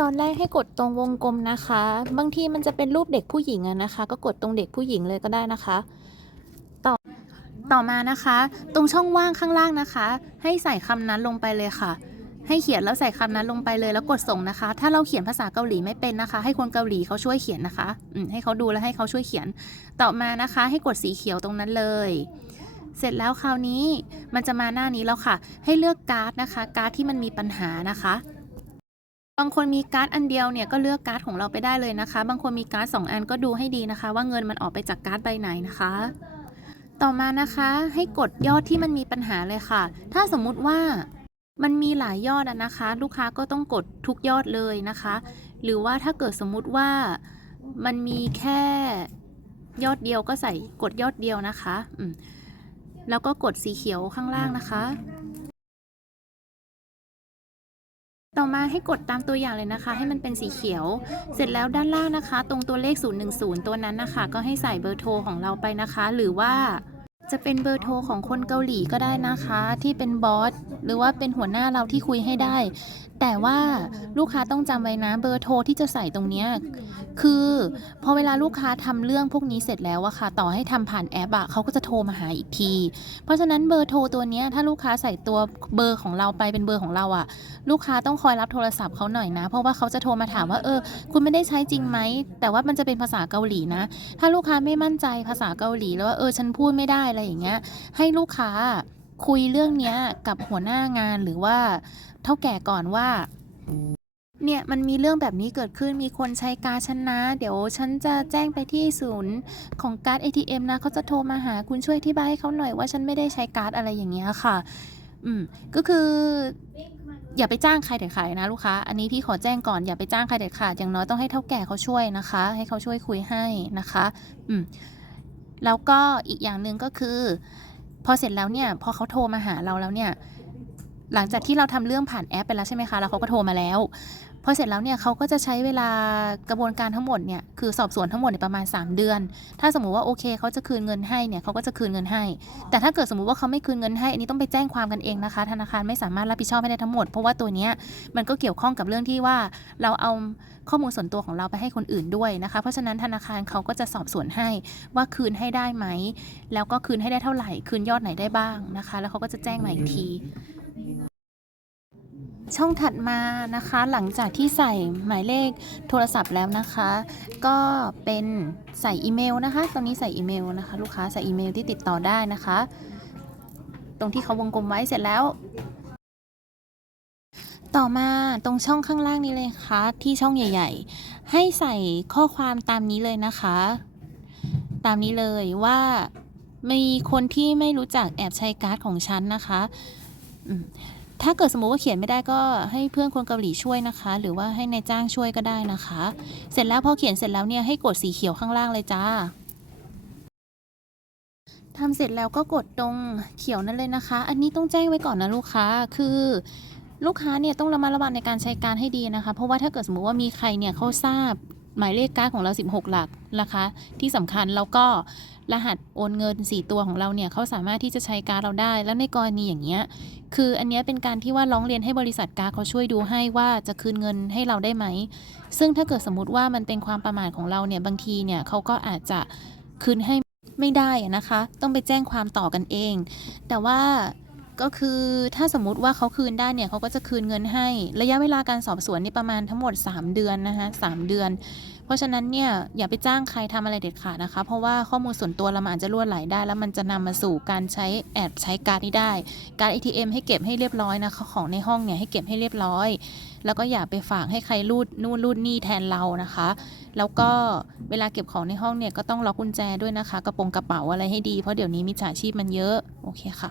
ตอนแรกให้กดตรงวงกลมนะคะ บางทีมันจะเป็นรูปเด็กผู้หญิงอะนะคะ ก็กดตรงเด็กผู้หญิงเลยก็ได้นะคะ ต่อต่อมานะคะ ตรงช่องว่างข้างล่างนะคะ ให้ใส่คำนั้นลงไปเลยค่ะ ให้เขียนแล้วใส่คำนั้นลงไปเลยแล้วกดส่งนะคะ ถ้าเราเขียนภาษาเกาหลีไม่เป็นนะคะ ให้คนเกาหลีเขาช่วยเขียนนะคะอืมให้เขาดูแล้วให้เขาช่วยเขียน ต่อมานะคะ ให้กดสีเขียวตรงนั้นเลยเสร็จแล้วคราวนี้มันจะมาหน้านี้แล้วค่ะ ให้เลือกการ์ดนะคะ การ์ดที่มันมีปัญหานะคะ บางคนมีการ์ดอันเดียวเนี่ยก็เลือกการ์ดของเราไปได้เลยนะคะ บางคนมีการ์ดสองอันก็ดูให้ดีนะคะ ว่าเงินมันออกไปจากการ์ดใบไหนนะคะ ต่อมานะคะให้กดยอดที่มันมีปัญหาเลยค่ะ ถ้าสมมุติว่ามันมีหลายยอดนะคะ ลูกค้าก็ต้องกดทุกยอดเลยนะคะ หรือว่าถ้าเกิดสมมุติว่ามันมีแค่ยอดเดียวก็ใส่กดยอดเดียวนะคะแล้วก็กดสีเขียวข้างล่างนะคะ ต่อมาให้กดตามตัวอย่างเลยนะคะ ให้มันเป็นสีเขียว เสร็จแล้วด้านล่างนะคะ ตรงตัวเลข 010 ตัวนั้นนะคะ ก็ให้ใส่เบอร์โทรของเราไปนะคะ หรือว่า จะเป็นเบอร์โทรของคนเกาหลีก็ได้นะคะ ที่เป็นบอสหรือว่าเป็นหัวหน้าเราที่คุยให้ได้ แต่ว่าลูกค้าต้องจำไว้นะเบอร์โทรที่จะใส่ตรงเนี้ยคือพอเวลาลูกค้าทำเรื่องพวกนี้เสร็จแล้วอะค่ะ ต่อให้ทำผ่านแอปอะเขาก็จะโทรมาหาอีกที เพราะฉะนั้นเบอร์โทรตัวเนี้ยถ้าลูกค้าใส่ตัวเบอร์ของเราไปเป็นเบอร์ของเราอะลูกค้าต้องคอยรับโทรศัพท์เขาหน่อยนะ เพราะว่าเขาจะโทรมาถามว่าเออ คุณไม่ได้ใช้จริงไหมแต่ว่ามันจะเป็นภาษาเกาหลีนะ ถ้าลูกค้าไม่มั่นใจภาษาเกาหลีแล้วว่าเออฉันพูดไม่ได้อะไรอย่างเงี้ยให้ลูกค้าคุยเรื่องเนี้ยกับหัวหน้างานหรือว่าเท่าแก่ก่อนว่าเนี่ยมันมีเรื่องแบบนี้เกิดขึ้นมีคนใช้การฉันนะ เดี๋ยวฉันจะแจ้งไปที่ศูนย์ของการ์ด ATM นะเขาจะโทรมาหาคุณช่วยอธิบายให้เขาหน่อยว่าฉันไม่ได้ใช้การ์ดอะไรอย่างเงี้ยค่ะ อืมก็คือ อย่าไปจ้างใครเด็ดขาดนะลูกค้า อันนี้พี่ขอแจ้งก่อนอย่าไปจ้างใครเด็ดขาดอย่างน้อยต้องให้เท่าแก่เขาช่วยนะคะ ให้เขาช่วยคุยให้นะคะ อืม แล้วก็อีกอย่างหนึ่งก็คือ พอเสร็จแล้วเนี่ยพอเขาโทรมาหาเราแล้วเนี่ย หลังจากที่เราทำเรื่องผ่านแอปไปแล้วใช่ไหมคะ แล้วเขาก็โทรมาแล้ว พอเสร็จแล้วเนี่ยเขาก็จะใช้เวลากระบวนการทั้งหมดเนี่ยคือสอบสวนทั้งหมดเนี่ยประมาณ 3 เดือน ถ้าสมมุติว่าโอเคเขาจะคืนเงินให้เนี่ยเขาก็จะคืนเงินให้ แต่ถ้าเกิดสมมุติว่าเขาไม่คืนเงินให้ อันนี้ต้องไปแจ้งความกันเองนะคะ ธนาคารไม่สามารถรับผิดชอบให้ได้ทั้งหมด เพราะว่าตัวเนี้ยมันก็เกี่ยวข้องกับเรื่องที่ว่าเราเอาข้อมูลส่วนตัวของเราไปให้คนอื่นด้วยนะคะ เพราะฉะนั้นธนาคารเขาก็จะสอบสวนให้ว่าคืนให้ได้ไหม แล้วก็คืนให้ได้เท่าไหร่ คืนยอดไหนได้บ้างนะคะ แล้วเขาก็จะแจ้งมาอีกที ช่องถัดมานะคะหลังจากที่ใส่หมายเลขโทรศัพท์แล้วนะคะ ก็เป็นใส่อีเมลนะคะ ตรงนี้ใส่อีเมลนะคะ ลูกค้าใส่อีเมลที่ติดต่อได้นะคะ ตรงที่เขาวงกลมไว้เสร็จแล้ว ต่อมาตรงช่องข้างล่างนี้เลยค่ะ ที่ช่องใหญ่ ๆ ให้ใส่ข้อความตามนี้เลยนะคะ ตามนี้เลยว่ามีคนที่ไม่รู้จักแอบใช้การ์ดของฉันนะคะ ถ้าเกิดสมมุติว่าเขียนไม่ได้ก็ให้เพื่อนคนเกาหลีช่วยนะคะ หรือว่าให้นายจ้างช่วยก็ได้นะคะ เสร็จแล้วพอเขียนเสร็จแล้วเนี่ยให้กดสีเขียวข้างล่างเลยจ้าทำเสร็จแล้วก็กดตรงเขียวนั่นเลยนะคะ อันนี้ต้องแจ้งไว้ก่อนนะลูกค้า คือลูกค้าเนี่ยต้องระมัดระวังในการใช้การให้ดีนะคะ เพราะว่าถ้าเกิดสมมติว่ามีใครเนี่ยเขาทราบ หมายเลขการ์ดของเรา 16 หลักนะคะ ที่สำคัญแล้วก็รหัสโอนเงิน 4 ตัวของเราเนี่ยเขาสามารถที่จะใช้การ์ดเราได้ แล้วในกรณีอย่างเงี้ยคืออันเนี้ยเป็นการที่ว่าร้องเรียนให้บริษัทการดเขาช่วยดูให้ว่าจะคืนเงินให้เราได้ไหม ซึ่งถ้าเกิดสมมติว่ามันเป็นความประมาทของเราเนี่ยบางทีเนี่ยเขาก็อาจจะคืนให้ไม่ได้นะคะ ต้องไปแจ้งความต่อกันเอง แต่ว่า ก็คือถ้าสมมติว่าเขาคืนได้เนี่ยเขาก็จะคืนเงินให้ ระยะเวลาการสอบสวนนี่ประมาณทั้งหมด 3 เดือนนะคะ3เดือน เพราะฉะนั้นเนี่ยอย่าไปจ้างใครทำอะไรเด็ดขาดนะคะ เพราะว่าข้อมูลส่วนตัวเราอาจจะล่วไหลได้ แล้วมันจะนำมาสู่การใช้แอบใช้การนี้ได้ การ ATM ให้เก็บให้เรียบร้อยนะคะของในห้องเนี่ยให้เก็บให้เรียบร้อย แล้วก็อย่าไปฝากให้ใครรูดนู่นรูดนี่แทนเรานะคะ แล้วก็เวลาเก็บของในห้องเนี่ยก็ต้องล็อกกุญแจด้วยนะคะ กระโปรงกระเป๋าอะไรให้ดีเพราะเดี๋ยวนี้มิจฉาชีพมันเยอะโอเคค่ะ